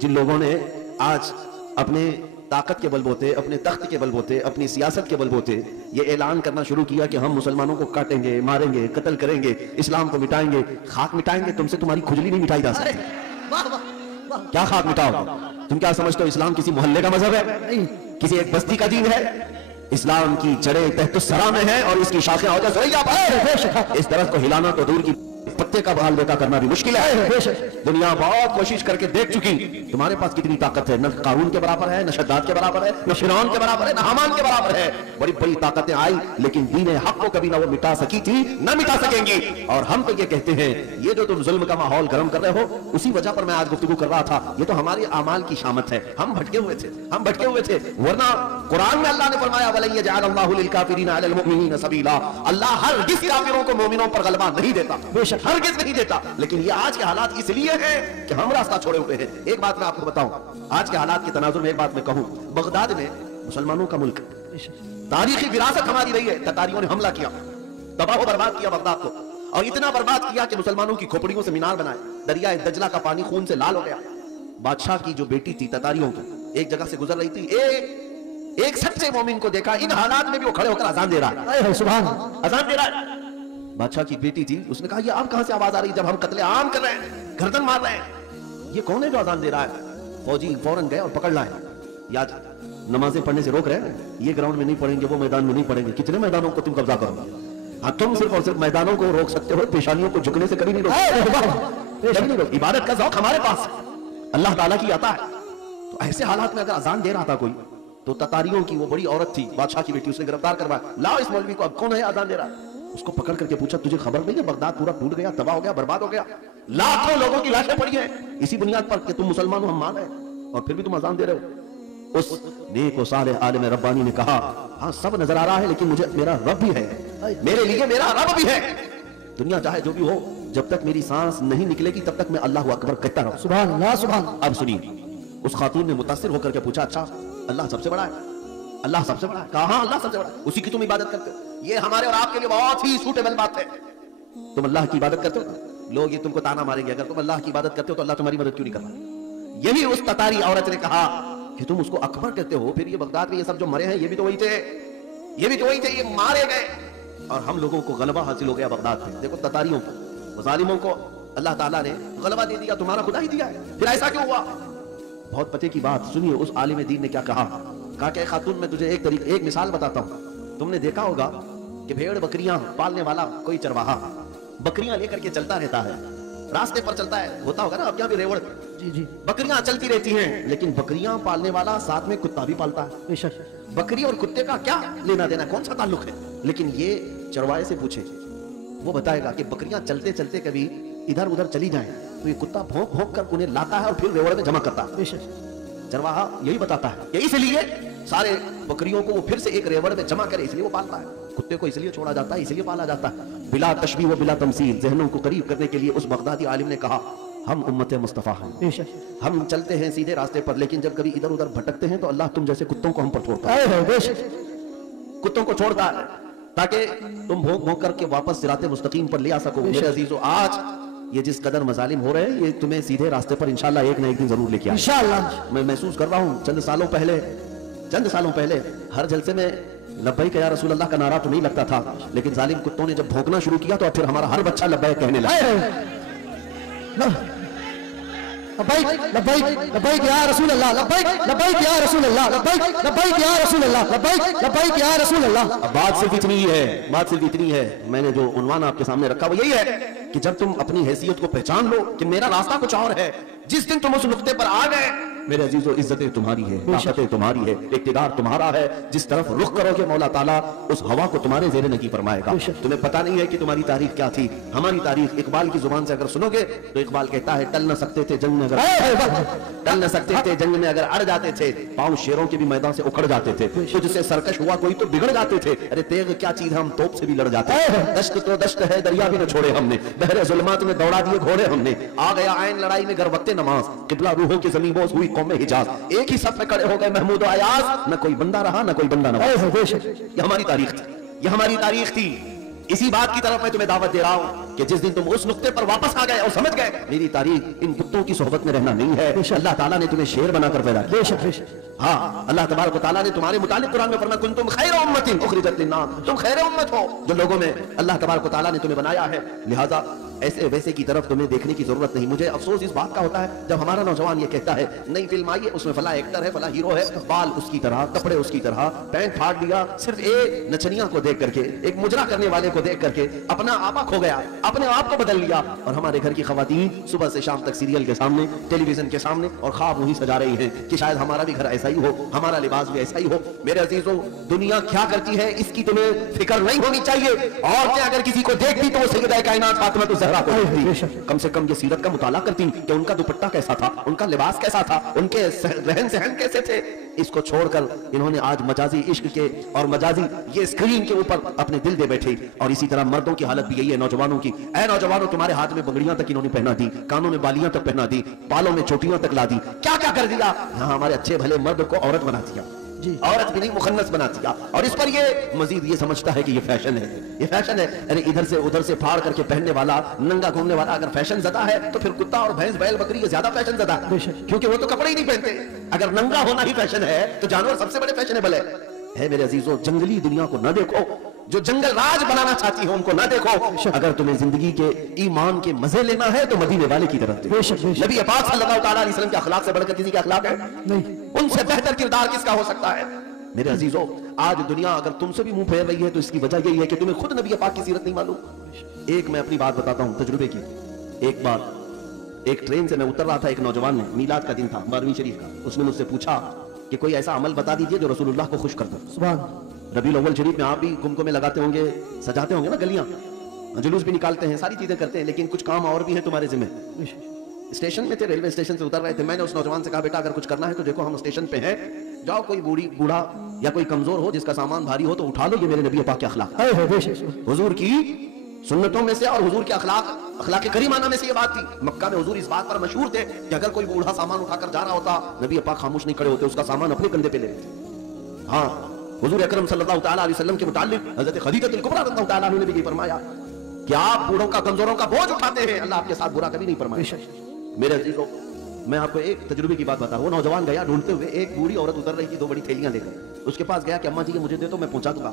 جن لوگوں نے آج اپنے طاقت کے بلبوتے، اپنے تخت کے بلبوتے، اپنی سیاست کے بلبوتے یہ اعلان کرنا شروع کیا کہ ہم مسلمانوں کو کاٹیں گے، ماریں گے، قتل کریں گے، اسلام کو مٹائیں گے، خاک مٹائیں گے، تم سے تمہاری کھجلی نہیں مٹائی جا سکتی۔ کیا خاک مٹاؤ؟ تم کیا سمجھتے ہو اسلام کسی محلے کا مذہب ہے؟ کسی ایک بستی کا دین ہے؟ اسلام کی جڑیں تحت الثرى میں ہے اور اس کی شاخیں عہدہ ثریا پر ہے۔ اس درخت کو ہلانا تو دور کی پتے کا بحال بیٹا کرنا بھی مشکل ہے۔ دنیا بہت کوشش کر کے دیکھ چکی تمہارے پاس کتنی طاقت ہے، نہ قارون کے برابر ہے، نہ شداد کے برابر ہے، نہ فرعون کے برابر ہے، نہ حامان کے برابر ہے۔ بڑی بڑی طاقتیں آئی لیکن دین حق کو کبھی نہ وہ مٹا سکی تھی نہ مٹا سکیں گی۔ اور ہم تو یہ کہتے ہیں یہ جو تم ظلم کا ماحول گرم کر رہے ہو اسی وجہ پر میں آج گفتگو کر رہا تھا، یہ تو ہمارے اعمال کی شامت ہے۔ ہم بھٹکے ہوئے تھے ورنہ قرآن میں اللہ نے فرمایا وَلَن يَجْعَلَ اللَّهُ لِلْكَافِرِينَ عَلَى الْمُؤْمِنِينَ سَبِيلًا، اللہ ہرگز کافروں کو مومنوں پر غلبہ نہیں دیتا، بے شک ہرگز نہیں دیتا۔ لیکن یہ آج کے حالات اس لیے ہیں کہ ہم راستہ چھوڑے ہوئے ہیں۔ ایک بات میں آپ کو بتاؤں، آج کے حالات کے تناظر میں ایک بات میں کہوں، بغداد میں مسلمانوں کا ملک، تاریخی وراثت ہماری رہی ہے، تتاریوں نے حملہ کیا، تباہ و برباد کیا بغداد کو، اور اتنا برباد کیا کہ مسلمانوں کی کھوپڑیوں سے مینار بنائے، دریائے دجلہ کا پانی خون سے لال ہو گیا۔ بادشاہ کی جو بیٹی تھی تتاریوں کی ایک جگہ سے گزر رہی تھی، ایک سچے مومن کو دیکھا ان حالات میں بھی وہ کھڑے ہو کر اذان دے رہا ہے، سبحان اللہ، اذان دے رہا ہے۔ بادشاہ کی بیٹی تھی، اس نے کہا یہ اب کہاں سے آواز آ رہی جب ہم قتل عام کر رہے ہیں، گردن مار رہے ہیں، یہ کون ہے جو اذان دے رہا ہے؟ فوجی فوراً گئے اور پکڑ لائے، یا نمازیں پڑھنے سے روک رہے ہیں، یہ گراؤنڈ میں نہیں پڑھیں گے، وہ میدان میں نہیں پڑھیں گے، کتنے میدانوں کو تم قبضہ کرو گے؟ ہاں تم صرف اور صرف میدانوں کو روک سکتے ہو، پیشانیوں کو جھکنے سے کبھی نہیں روک۔ عبادت کا ذوق ہمارے پاس اللہ تعالیٰ کی عطا ہے۔ تو ایسے حالات میں اگر اذان دے رہا تھا کوئی تو تتاریوں کی وہ بڑی عورت تھی، بادشاہ کی بیٹی، اس نے گرفتار کروایا، لاؤ اس مولوی کو، اب کون ہے اذان دے رہا ہے؟ اس کو پکڑ کر کے پوچھا تجھے خبر نہیں ہے بغداد پورا ٹوٹ گیا، تباہ ہو گیا، برباد ہو گیا، لاکھوں لوگوں کی لاشیں پڑی ہیں اسی بنیاد پر کہ تم مسلمان ہو، ہم مان رہے ہیں، اور پھر بھی تم اذان دے رہے ہو۔ اس نیک و صالح عالم ربانی نے کہا ہاں سب نظر آ رہا ہے لیکن مجھے میرا رب بھی ہے، میرے لیے میرا رب بھی ہے، دنیا چاہے جو بھی ہو جب تک میری سانس نہیں نکلے گی تب تک میں اللہ اکبر کہتا رہوں۔ سبحان اللہ سبحان اللہ۔ اب سنیے، اس خاتون نے متاثر ہو کر کے پوچھا اچھا اللہ سب سے بڑا ہے؟ اللہ سب سے بڑا ہے؟ کہا ہاں اللہ سب سے بڑا ہے، اسی کی تم عبادت کرتے ہو۔ یہ ہمارے اور آپ کے لیے بہت ہی سوٹیبل بات ہے، تم اللہ کی عبادت کرتے ہو، لوگ یہ تم کو تانا ماریں گے اگر تم اللہ کی عبادت کرتے ہو تو اللہ تمہاری مدد کیوں نہیں کر رہا؟ یہی اس تتاری عورت نے کہا کہ تم اس کو اکبر کہتے ہو، پھر یہ بغداد میں یہ سب جو مرے ہیں یہ بھی تو وہی تھے، یہ مارے گئے اور ہم لوگوں کو غلبہ حاصل ہو گیا بغداد میں۔ دیکھو تتاریوں کو، ظالموں کو اللہ تعالیٰ نے غلبہ دے دیا، تمہارا خدا ہی دیا ہے، پھر ایسا کیوں ہوا؟ بہت پتے کی بات سنیے، اس عالم دین نے کیا کہا کہ خاتون میں تجھے ایک مثال بتاتا ہوں، تم نے دیکھا ہوگا کہ بھیڑ بکریاں پالنے والا کوئی چرواہا بکریاں لے کر کے چلتا رہتا ہے، راستے پر چلتا ہے، ہوتا ہوگا نا اب یہاں بھی ریوڑ، جی بکریاں چلتی رہتی ہیں، لیکن بکریاں پالنے والا ساتھ میں کتا بھی پالتا ہے۔ بکری اور کتے کا کیا لینا دینا، کون سا تعلق ہے؟ لیکن یہ چروائے سے پوچھے وہ بتائے گا کہ بکریاں چلتے چلتے کبھی ادھر ادھر چلی جائیں تو یہ کتا بھونک بھونک کر انہیں لاتا ہے اور پھر ریوڑ میں جمع کرتا ہے۔ چرواہا یہی بتاتا ہے کہ اس لیے سارے بکریوں کو وہ پھر سے ایک ریوڑ میں جمع کرے، اس لیے وہ پالتا ہے، کتے کو اس لیے چھوڑا جاتا ہے، اس لیے پالا جاتا ہے۔ بلا تشبیہ و بلا تمثیل، ذہنوں کو قریب کرنے کے لیے اس بغدادی عالم نے کہا ہم امت مصطفیٰ ہیں، ہم چلتے ہیں سیدھے راستے پر، لیکن جب کبھی ادھر ادھر بھٹکتے ہیں تو اللہ تم جیسے کتوں کو ہم پر چھوڑتا ہے، کتوں کو چھوڑتا ہے تاکہ تم بھونک بھونک کر کے واپس صراط مستقیم پر لے آ سکو۔ میرے عزیزو، آج یہ جس قدر مظالم ہو رہے ہیں یہ تمہیں سیدھے راستے پر انشاءاللہ ایک نہ ایک دن ضرور لے کے آئے انشاءاللہ۔ میں محسوس کر رہا ہوں چند سالوں پہلے ہر جلسے میں لبیک یا رسول اللہ کا نعرہ تو نہیں لگتا تھا، لیکن ظالم کتوں نے جب بھونکنا شروع کیا تو پھر ہمارا ہر بچہ لبیک کہنے لگا، لبیک یا رسول اللہ، لبیک یا رسول اللہ، لبیک یا رسول اللہ، لبیک یا رسول اللہ۔ اب بات صرف اتنی ہے، میں نے جو عنوان آپ کے سامنے رکھا وہ یہی ہے کہ جب تم اپنی حیثیت کو پہچان لو کہ میرا راستہ کچھ اور ہے، جس دن تم اس نقطے پر آ گئے میرے عزیزو عزتیں تمہاری ہے، طاقتیں تمہاری ہے، اقتدار تمہارا ہے، جس طرف رخ کرو گے مولا تعالیٰ اس ہوا کو تمہارے زیر نگی فرمائے گا۔ تمہیں پتہ نہیں ہے کہ تمہاری تاریخ کیا تھی، ہماری تاریخ اقبال کی زبان سے اگر سنو گے تو اقبال کہتا ہے ٹل نہ سکتے تھے جنگ میں اگر اڑ جاتے تھے، پاؤں شیروں کے بھی میدان سے اکھڑ جاتے تھے، تجھ سے سرکش ہوا کوئی تو بگڑ جاتے تھے، ارے تیغ کیا چیز ہم توپ سے بھی لڑ جاتے، دشت تو دشت ہے دریا بھی نہ چھوڑے ہم نے، بحر ظلمات میں دوڑا دیے گھوڑے ہم نے، آ گیا عین لڑائی میں گر وقت نماز، قبلہ روحوں کی زمین بوس ہوئی قوم حجاز، ایک ہی صف میں کھڑے ہو گئے محمود و ایاز، نہ کوئی بندہ رہا نہ کوئی بندہ نواز۔ یہ ہماری تاریخ تھی، इसी बात की तरफ मैं तुम्हें दावत दे रहा हूं कि जिस दिन तुम उस नुक्ते पर वापस आ गए और समझ गए मेरी तारीख इन कुत्तों की सोहबत में रहना नहीं है। अल्लाह ताला ने तुम्हें शेर बनाकर पैदा किया। बेशक बेशक। हाँ, अल्लाह तबारक व तआला ने तुम्हारे मुतालिक कुरान में फरमाया कुंतुम खैर उम्मतिन उखरिजत लिन्नास, तुम खैर उम्मत हो जो लोगों में अल्लाह तबारक व तआला ने तुम्हें बनाया है। लिहाजा ऐसे वैसे की तरफ तुम्हें देखने की जरूरत नहीं। मुझे अफसोस इस बात का होता है जब हमारा नौजवान ये कहता है नई फिल्म आई है उसमें फला एक्टर है, फला हीरो है, बाल उसकी तरह, कपड़े उसकी तरह, पैंट फाड़ लिया, सिर्फ एक नचनिया को देख करके, एक मुजरा करने वाले को देख करके अपना आपा खो गया, अपने आप को बदल लिया। और हमारे घर की खवातीन सुबह से शाम तक सीरियल के सामने, टेलीविजन के सामने और ख्वाब वही सजा रही हैं कि शायद हमारा भी घर ऐसा ही हो, हमारा लिबास भी ऐसा ही हो। मेरे अजीजों, दुनिया क्या करती है इसकी तुम्हें फिक्र नहीं होनी चाहिए। औरतें अगर किसी को देखती तो वो सैयदा कायनात फातिमा तो ज़हरा को देखती, कम से कम ये सीरत का मुताला करती कि उनका दुपट्टा कैसा था, उनका लिबास कैसा था, उनके रहन सहन कैसे थे। इसको छोड़कर इन्होंने आज मजाजी इश्क के और मजाजी ये स्क्रीन के ऊपर अपने दिल दे बैठे। और इसी तरह मर्दों की हालत भी यही है, नौजवानों की। ऐ नौजवानों, तुम्हारे हाथ में बंगड़ियां तक इन्होंने पहना दी, कानों में बालियां तक पहना दी, बालों में चोटियां तक ला दी, क्या क्या कर दिया। यहाँ हमारे अच्छे भले मर्द को औरत बना दिया, जी औरत भी नहीं मुखन्नस बना दिया। और इस पर ये मजीद ये समझता है कि ये फैशन है, ये फैशन है। यानी इधर से उधर से फाड़ करके पहनने वाला, नंगा घूमने वाला अगर फैशन ज़दा है तो फिर कुत्ता और भैंस बैल बकरी ये ज्यादा फैशन ज़दा है, क्योंकि वो तो कपड़े ही नहीं पहनते। अगर नंगा होना ही फैशन है तो जानवर सबसे बड़े फैशनेबल है। मेरे अजीजों, जंगली दुनिया को न देखो, जो जंगल राज बनाना चाहती हो उनको ना देखो। अगर तुम्हें जिंदगी के ईमान के मजे लेना है तो मदीने वाले की तरफ देखो। नबी पाक सल्लल्लाहु अलैहि वसल्लम के अखलाक से बढ़कर किसी के अखलाक है नहीं, उनसे बेहतर किरदार किसका हो सकता है। मेरे अजीजों, आज दुनिया अगर तुमसे भी मुंह फेर रही है तो इसकी वजह यही है कि तुम्हें खुद नबी पाक की सीरत नहीं मालूम। एक मैं अपनी बात बताता हूं तजुर्बे की। एक बार एक ट्रेन से मैं उतर रहा था, एक नौजवान ने, मीलाद का दिन था 12वीं शरीफ का, उसने मुझसे पूछा कि कोई ऐसा अमल बता दीजिए जो रसूलुल्लाह को खुश करता। सुभान, रबीउल अव्वल शरीफ में आप भी कुमकुमे लगाते होंगे, सजाते होंगे ना गलियां, जुलूस भी निकालते हैं, सारी चीजें करते हैं, लेकिन कुछ काम और भी है तुम्हारे जिम्मे। स्टेशन में थे, रेलवे स्टेशन से उतर रहे थे, मैंने उस नौजवान से कहा बेटा अगर कुछ करना है तो देखो हम स्टेशन पे हैं, जाओ कोई बूढ़ा या कोई कमजोर हो जिसका सामान भारी हो तो उठा लो, ये मेरे नबी पाक के अखलाक, हुजूर की सुन्नतों में से और हुजूर के अखलाक करीमाना में से ये बात थी। मक्का में हुजूर इस बात पर मशहूर थे कि अगर कोई बूढ़ा सामान उठाकर जा रहा होता, नबी पाक खामोश नहीं खड़े होते, उसका सामान अपने कंधे पे ले लेते। हाँ, हुजूर अकरम सल्लल्लाहु अलैहि वसल्लम के मुतालिक हज़रत खदीजतुल कुबरा रज़ियल्लाहु तआला अन्हा ने भी फरमाया कि आप बूढ़ों का, कमजोरों का बोझ उठाते हैं, अल्लाह आपके साथ बुरा कभी नहीं फरमाएगा। मेरे अजीजों, मैं आपको एक तजुर्बे की बात बता रहा हूँ। नौजवान गया ढूंढते हुए, एक बूढ़ी औरत उतर रही थी 2 बड़ी थैलियां लेकर, उसके पास गया कि अम्मा जी ये मुझे दे दो, मैं पहुंचा दूंगा।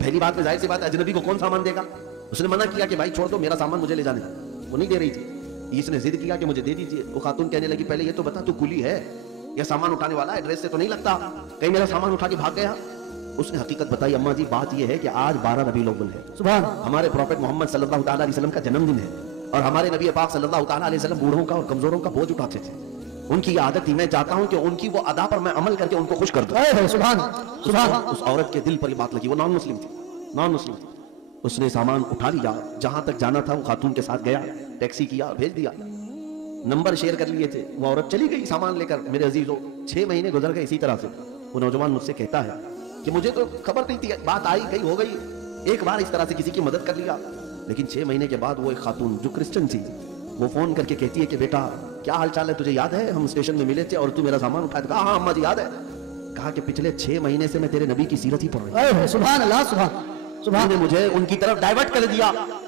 पहली बात में जाहिर सी बात है अजनबी को कौन सामान देगा। उसने मना किया कि भाई छोड़ दो, मेरा सामान मुझे ले जाने। वो नहीं दे रही थी। इसने जिद किया कि मुझे दे दीजिए। वो खातून कहने लगी पहले ये तो बता तू कुली है या सामान उठाने वाला है, ड्रेस से तो नहीं लगता, कहीं मेरा सामान उठा के भाग गया। उसने हकीकत बताई, अम्मा जी बात यह है कि आज 12 रबीउल अव्वल है, सुभान, हमारे प्रॉफेट मोहम्मद सल्लल्लाहु अलैहि वसल्लम का जन्मदिन है, और हमारे नबी पाक सल्लल्लाहु अलैहि वसल्लम बूढ़ों का और कमजोरों का बोझ उठाते थे। उनकी आदत थी, मैं चाहता हूं कि उनकी वो अदा पर मैं अमल करके उनको खुश कर दूं। सुभान सुभान। उस औरत के दिल पर ये बात लगी। वो नॉन मुस्लिम थी। उसने सामान उठा लिया, जहां तक जाना था वो खातून के साथ गया, टैक्सी किया, भेज दिया, नंबर शेयर कर लिए थे। वो औरत चली गई सामान लेकर। मेरे अजीजों, 6 महीने गुजर गए इसी तरह से। वो नौजवान मुझसे कहता है कि मुझे तो खबर नहीं थी, बात आई गई हो गई, एक बार इस तरह से किसी की मदद कर लिया, लेकिन 6 महीने के बाद वो एक खातून जो क्रिश्चियन थी, वो फोन करके कहती है कि बेटा क्या हाल चाल है, तुझे याद है हम स्टेशन में मिले थे और तू मेरा सामान उठाया था। हाँ अम्मा जी याद है। कहा कि पिछले 6 महीने से मैं तेरे नबी की सीरत ही पढ़ रही हूं। सुभान अल्लाह, सुभान। ने मुझे उनकी तरफ डाइवर्ट कर दिया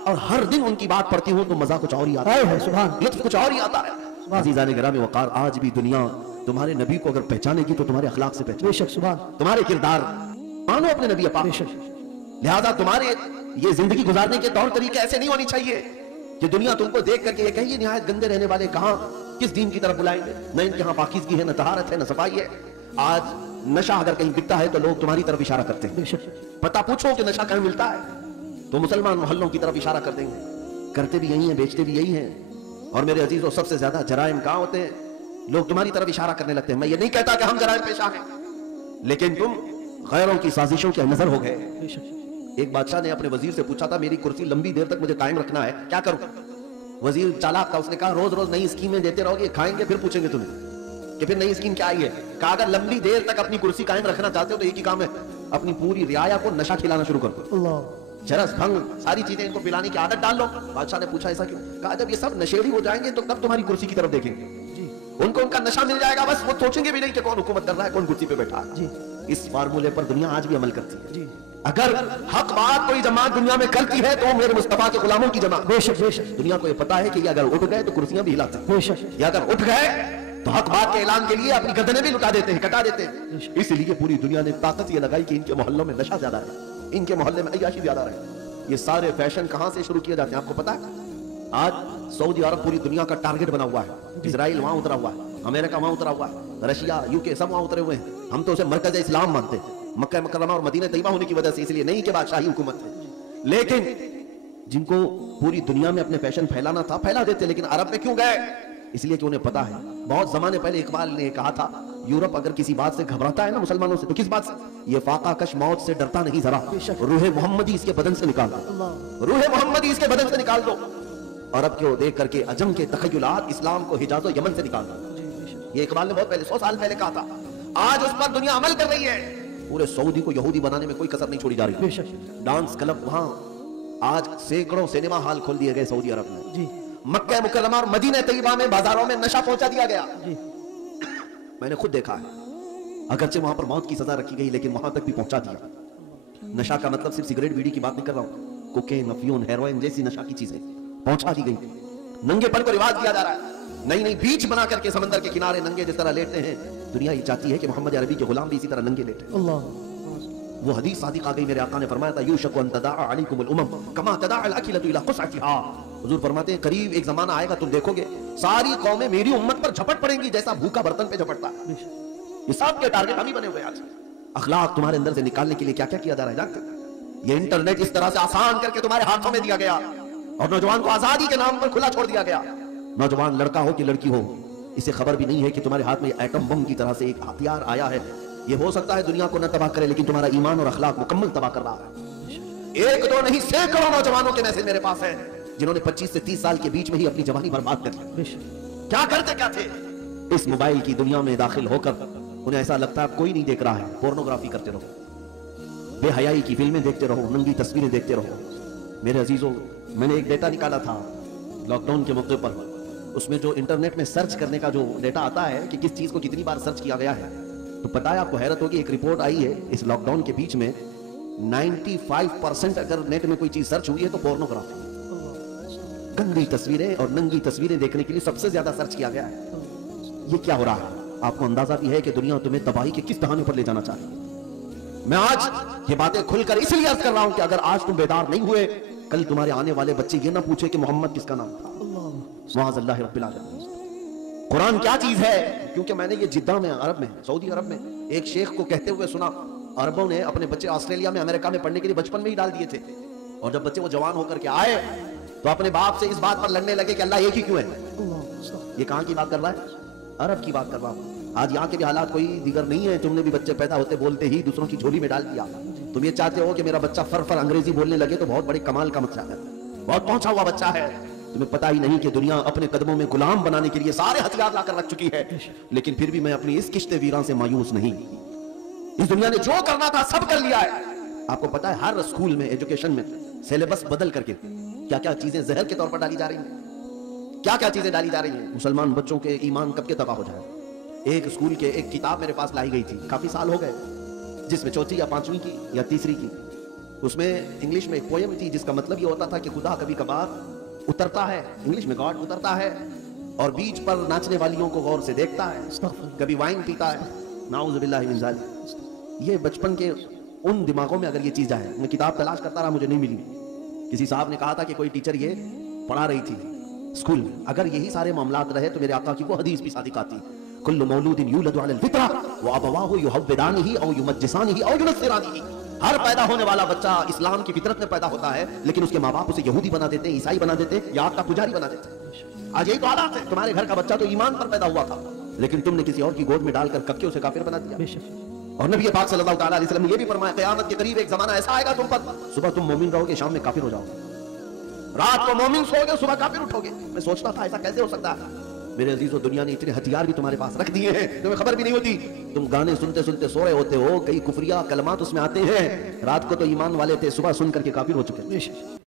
और हर दिन उनकी बात पढ़ती हूँ तो मजा कुछ और ही आता है, सुभान, लुत्फ कुछ और ही आता है। अज़ीज़ान गिरामी वक़ार, आज भी दुनिया तुम्हारे नबी को अगर पहचानेगी तो तुम्हारे अखलाक से पहचाने, बेशक, सुभान, तुम्हारे किरदार मानो अपने नबी पाक। लिहाजा तुम्हारे ये जिंदगी गुजारने के तौर तरीके ऐसे नहीं होनी चाहिए कि दुनिया तुमको देख करके ये कहिए निहायत गंदे रहने वाले कहां किस दीन की तरफ बुलाएंगे। न इनके यहाँ पाकीज़गी है, न तहारत है, न सफाई है। आज नशा अगर कहीं बिकता है तो लोग तुम्हारी तरफ इशारा करते हैं। पता पूछो कि नशा कहीं मिलता है तो मुसलमान मोहल्लों की तरफ इशारा कर देंगे। करते भी यही है, बेचते भी यही है। और मेरे अजीजों, सबसे ज्यादा जराइम कहां होते हैं? लोग तुम्हारी तरफ इशारा करने लगते हैं। मैं ये नहीं कहता कि हम जराइम पेशा हैं, लेकिन तुम गैरों की साजिशों के नजर हो गए। एक बादशाह ने अपने वजीर से पूछा था मेरी कुर्सी लंबी देर तक मुझे कायम रखना है, क्या करूं? वजीर चालाक था, उसने कहा रोज रोज नई स्कीमें देते रहोगे, खाएंगे फिर पूछेंगे तुम्हें कि फिर नई स्कीम क्या आई है। कहा अगर लंबी देर तक अपनी कुर्सी कायम रखना चाहते हो तो एक ही काम है, अपनी पूरी रियाया को नशा खिलाना शुरू कर दो। चरस भंग सारी चीजें इनको पिलाने की आदत डाल लो। बादशाह ने पूछा ऐसा क्यों? कहा जब ये सब नशेड़ी हो जाएंगे तो तब तुम्हारी कुर्सी की तरफ देखेंगे। उनको उनका नशा मिल जाएगा, बस वो सोचेंगे भी नहीं कि कौन हुकूमत कर रहा है, कौन कुर्सी पे बैठा है। इस फार्मूले पर दुनिया आज भी अमल करती है। अगर हक बात कोई जमात दुनिया में करती है तो मेरे मुस्तफा के गुलामों की जमात। बेशक बेशक दुनिया को ये पता है कि ये अगर उठ गए तो कुर्सियां भी हिलाते हैं, बेशक ये अगर उठ गए तो हक बात के ऐलान के लिए अपनी गर्दनें भी लुटा देते हैं, कटा देते हैं। इसलिए पूरी दुनिया ने ताकत ये लगाई कि इनके मोहल्लों में नशा ज्यादा है, इनके मोहल्ले में अय्याशी ज्यादा है। ये सारे फैशन कहां से शुरू किए जाते हैं आपको पता है? आज सऊदी अरब पूरी दुनिया का टारगेट बना हुआ है, इजराइल वहां उतरा हुआ है, अमेरिका वहां उतरा हुआ है, रशिया यूके सब वहां उतरे हुए हैं। हम तो उसे मरकज इस्लाम मानते हैं, मक्का मुकर्रमा और मदीना तैयबा होने की वजह से, इसलिए नहीं कि बादशाही हुकूमत है। लेकिन जिनको पूरी दुनिया में अपने फैशन फैलाना था फैला देते, लेकिन अरब में क्यों गए? इसलिए कि उन्हें पता है, बहुत जमाने पहले इकबाल ने कहा था, यूरोप अगर किसी बात से घबराता है ना मुसलमानों से, तो किस बात से? ये फाका कश मौत से डरता नहीं जरा, रूह मोहम्मदी इसके बदन से निकाल दो, रूह मोहम्मदी इसके बदन से निकाल दो। अरब को देख करके अजम के तखय्युलात इस्लाम को हिजाज और यमन से निकाल दो। ये इकबाल ने बहुत पहले 100 साल पहले कहा था, आज उस पर दुनिया अमल कर रही है। पूरे सऊदी को यहूदी बनाने में कोई कसर नहीं छोड़ी जा रही। डांस क्लब वहां आज सैकड़ों सिनेमा हॉल खोल दिए गए सऊदी अरब में जी। मक्का मुकर्रमा और मदीना तैयबा में बाजारों में नशा पहुंचा दिया गया जी। मैंने खुद देखा है, अगरचे वहां पर मौत की सजा रखी गई लेकिन वहां तक भी पहुंचा दिया। नशा का मतलब सिर्फ सिगरेट बीड़ी की बात नहीं कर रहा हूं, कोकेन अफीम हेरोइन जैसी नशा की चीजें पहुंचा दी गई। नंगेपन को रिवाज दिया जा रहा है, नई नई बीच बना करके समंदर के किनारे नंगे जिस तरह लेटते हैं, दुनिया ये चाहती है कि मोहम्मद अरबी के गुलाम भी इसी तरह नंगे लेटे। वो हदीस सादिक आ गई, मेरे आका ने फरमाया था, यूशकु अन तदाअ अलैकुमुल उमम कमा तदाअ अल अकिलतु इला क़ुसअतिहा। हुजूर फरमाते हैं करीब एक जमाना आएगा, तुम देखोगे सारी कौमें मेरी उम्मत पर झपट पड़ेंगी जैसा भूखा बर्तन पे झपटता है। ये सब के टारगेट हम ही बने हुए आज। अखलाक तुम्हारे अंदर से निकालने के लिए क्या क्या किया जा रहा है जानते हैं? ये इंटरनेट इस तरह से आसान करके तुम्हारे हाथों में दिया गया और नौजवान को आजादी के नाम पर खुला छोड़ दिया गया। नौजवान लड़का हो कि लड़की हो, इसे खबर भी नहीं है कि तुम्हारे हाथ में एटम बम की तरह से एक हथियार आया है। ये हो सकता है दुनिया को न तबाह करे, लेकिन तुम्हारा ईमान और अखलाक मुकम्मल तबाह कर रहा है। एक दो नहीं सैकड़ों नौजवानों के मैसेज मेरे पास है जिन्होंने 25 से 30 साल के बीच में ही अपनी जवानी बर्बाद कर ली। क्या करते क्या थे? इस मोबाइल की दुनिया में दाखिल होकर उन्हें ऐसा लगता है कोई नहीं देख रहा है, पोर्नोग्राफी करते रहो, बेहयाई की फिल्में देखते रहो, नंगी तस्वीरें देखते रहो। मेरे अजीजों, मैंने एक डेटा निकाला था लॉकडाउन के मौके पर, उसमें जो इंटरनेट में सर्च करने का जो डेटा आता है कि किस चीज को कितनी बार सर्च किया गया है, तो पता है आपको, हैरत होगी, एक रिपोर्ट आई है इस लॉकडाउन के बीच में 95% अगर नेट में कोई चीज सर्च हुई है तो पोर्नोग्राफी, गंदी तस्वीरें और नंगी तस्वीरें देखने के लिए सबसे ज्यादा सर्च किया गया है। ये क्या हो रहा है? आपको अंदाजा भी है कि दुनिया तुम्हें तबाही के किस दहाने पर ले जाना चाह रही है। मैं आज ये बातें खुलकर इसलिए अर्ज कर रहा हूं कि अगर आज तुम बेदार नहीं हुए, कल तुम्हारे आने वाले बच्चे ये ना पूछे कि मोहम्मद किसका नाम था। सुभान रब्बिल आलमीन। कुरान क्या चीज है? क्योंकि मैंने ये जिद्दा में, अरब में, सऊदी अरब में एक शेख को कहते हुए सुना, अरबों ने अपने बच्चे ऑस्ट्रेलिया में, अमेरिका में पढ़ने के लिए बचपन में ही डाल दिए थे, और जब बच्चे वो जवान होकर के आए तो अपने बाप से इस बात पर लड़ने लगे कि अल्लाह एक ही क्यों है। ये कहां की बात कर रहा है? अरब की बात कर रहा हूं। आज यहाँ के भी हालात कोई दिगर नहीं है। तुमने भी बच्चे पैदा होते बोलते ही दूसरों की झोली में डाल दिया। तुम ये चाहते हो कि मेरा बच्चा फर अंग्रेजी बोलने लगे तो बहुत बड़े कमाल का मसला है, बहुत पहुंचा हुआ बच्चा है। तुम्हें पता ही नहीं कि दुनिया अपने कदमों में गुलाम बनाने के लिए सारे हथियार लाकर रख चुकी है। लेकिन फिर भी मैं अपनी इस किश्ते वीरान से मायूस नहीं। इस दुनिया ने जो करना था सब कर लिया है। आपको पता है हर स्कूल में, एजुकेशन में सिलेबस बदल करके क्या क्या चीजें जहर के तौर पर डाली जा रही हैं, क्या क्या चीजें डाली जा रही हैं। मुसलमान बच्चों के ईमान कब के तबाह हो जाए। एक स्कूल के एक किताब मेरे पास लाई गई थी, काफी साल हो गए, जिसमें चौथी या पांचवी की या तीसरी की, उसमें इंग्लिश में एक पोयम थी जिसका मतलब ये होता था कि खुदा कभी कभार उतरता है, इंग्लिश में गॉड उतरता है और बीच पर नाचने वालियों को गौर से देखता है, कभी वाइन पीता है। नाउज़ बिल्लाहि मिन ज़ालिक। ये बचपन के उन दिमागों में अगर ये चीज आए, मैं किताब तलाश करता रहा, मुझे नहीं मिली। किसी साहब ने कहा था कि कोई टीचर ये पढ़ा रही थी स्कूल में। अगर यही सारे मामलात रहे तो मेरे आका की वो हदीस भी सादिक आती, कुल्लु मौलूदिन यूलदु अलल फितरा व अबवाहु युहव्विदानिही औ युमज्जिसानिही औ युनस्सिरानिही। हर पैदा होने वाला बच्चा इस्लाम की फितरत में पैदा होता है, लेकिन उसके माँ बाप उसे यहूदी बना देते, ईसाई बना देते या आग का पुजारी बना देते। आज यही तो हालात है। तुम्हारे घर का बच्चा तो ईमान पर पैदा हुआ था, लेकिन तुमने किसी और की गोद में डालकर कब के उसे काफिर बना दिया। और नबी पाक सल्लल्लाहु अलैहि वसल्लम ने ये भी फरमाया, क़यामत के करीब एक जमाना ऐसा आएगा तुम पर, सुबह तुम मोमिन रहोगे, शाम में काफिर हो जाओगे, रात को मोमिन सोओगे, सुबह काफिर उठोगे। मैं सोचता था ऐसा कैसे हो सकता है। मेरे अजीजों, दुनिया ने इतने हथियार भी तुम्हारे पास रख दिए हैं, तुम्हें खबर भी नहीं होती। तुम गाने सुनते सुनते सो रहे होते हो, कई कुफरिया कलमात उसमें आते हैं। रात को तो ईमान वाले थे, सुबह सुन करके काफिर हो चुके।